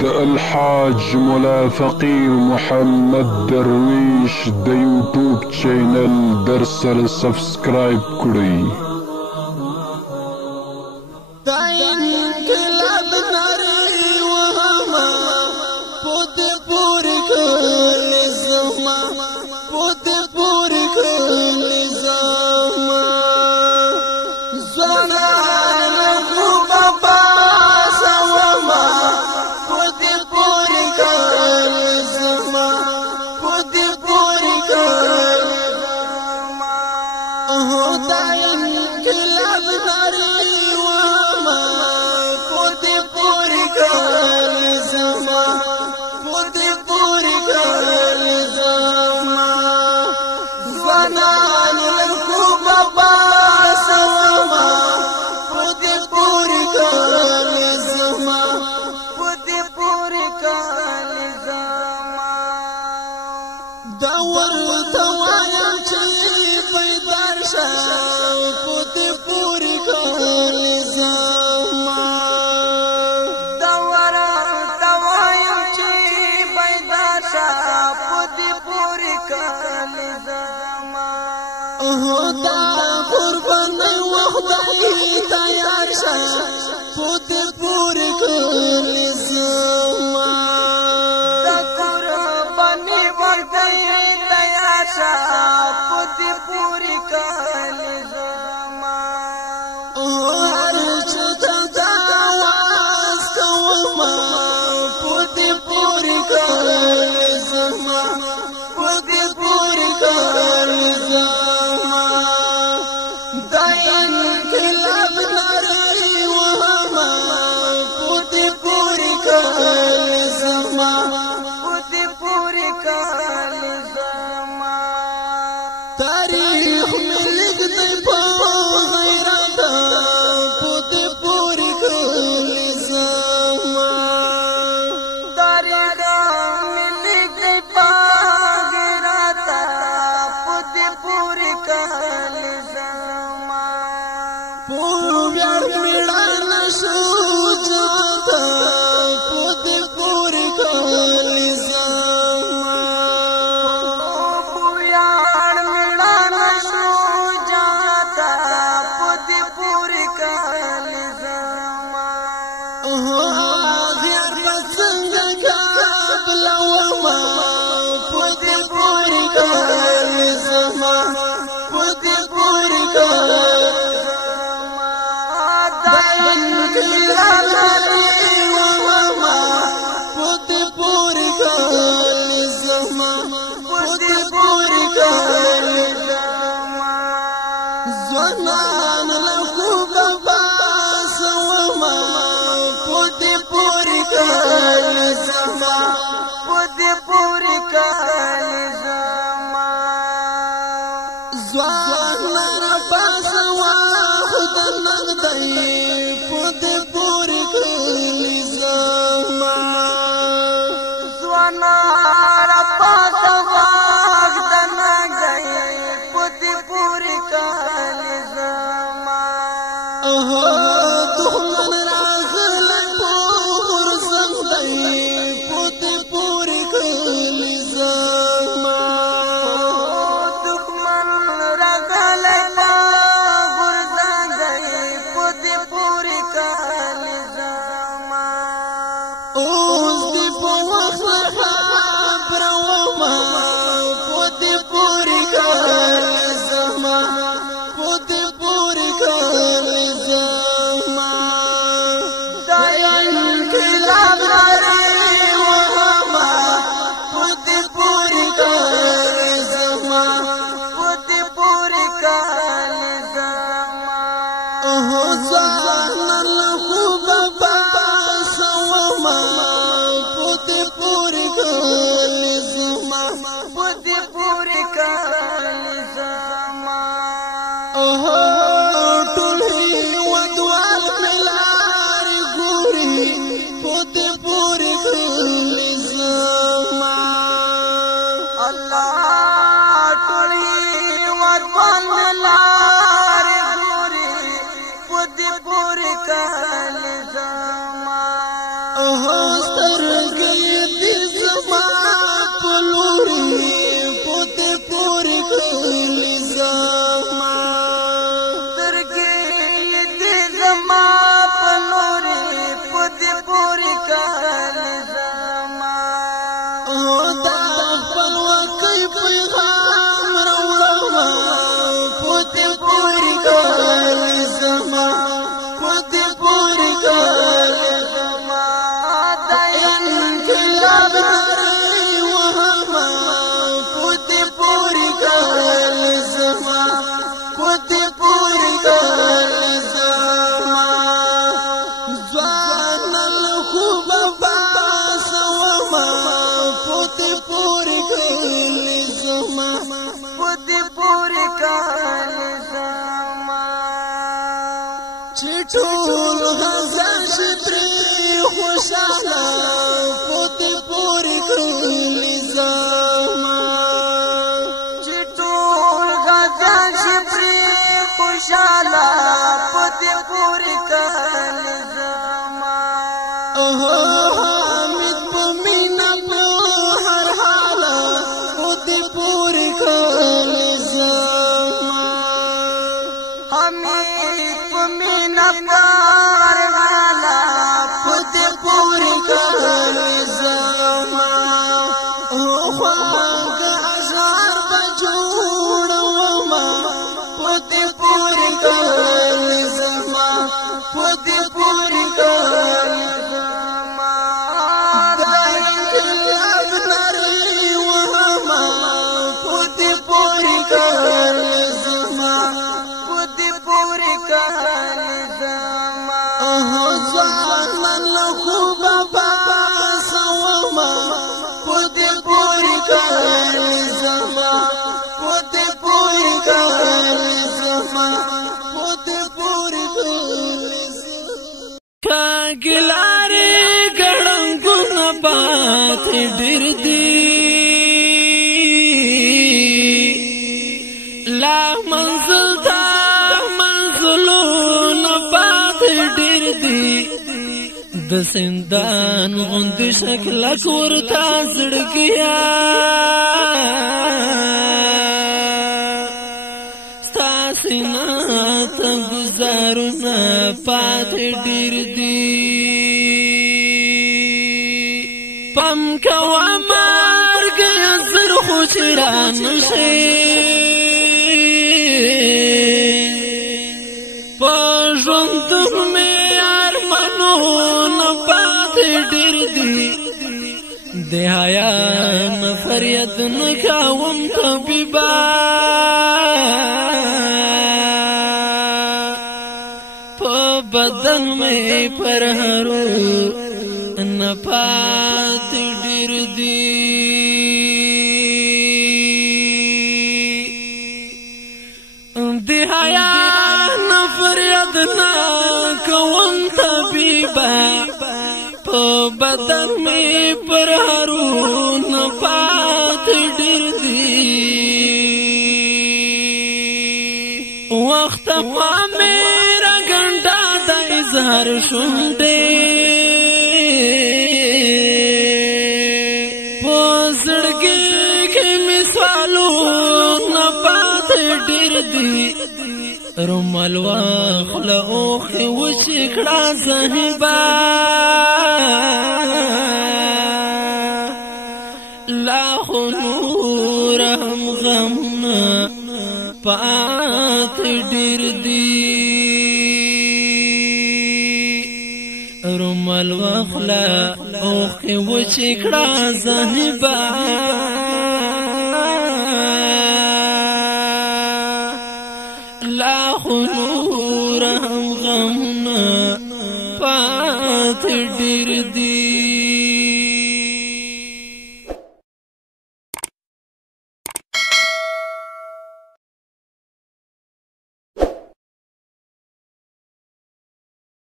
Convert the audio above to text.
د الحاج مولا فقیر محمد درویش د یوټیوب چینل در سره سبسکرایب کړئ. پدې پورې کالي زما سترګې دې زما په لوري پدې پورې کالي زما سترګې دې زما په لوري پدې پورې کالي زما دا خپلواکۍ پیغام راوړم پدې پورې کالي زما پدې پورې کالي زما دا انقلاب نړۍ وهمه پدې پورې کالي زما پدې پورې کالي زما ځوان له خوبه باسومه پدې پورې کالي زما پدې پورې کالي زما چې ټول غزل شي ترې خوشاله پدې پورې کالي زما چې ټول غزل شي پرې خوشاله پدې پورې کالي زما حامد په مینا په هر حاله پدې پورې کالي زما حمید په مینا پار غالا پدې پورې کالي زما خواږه اشعار به جوړومه پدې پورې کالي زما پدې پورې کالي زما دا انقلاب نړۍ وهمه پدې پورې کالي زما پدې پورې کالي زما ځوان له خوبه باسومه پدې پورې کالي زما پدې پورې کالي زما پدې پورې کالي زما کاګلارې ګړنګونه پاتې ډېر دي لا منزل ته منزلونه پاتې ډېر دي د سندان غوندې شکلک ورته زړګیا ستا سینه ته ګزارونه پاتې ډېر دي پم کوه مرګ زر خو چې رانشي په ژوندون مې ارمانونه پاتې ډېر دي د حیا نه فریاد نه کوم طبیبا په بدن مې پر هرو نه پاتې ډېر دي د حیا نه فریاد نه کوم طبیبا په بدن مې پر هرو نه پاتې ډېر دي وخت په میرا ګنډا د اظهار شونډې په زړګي کې مې سوالونه پاتې ډېر دي رومال واخله اوښې وچې کړه زهبا لا خو نور هم غمونه پاتې ډېر دي رومال واخله اوښې وچې کړه زهبا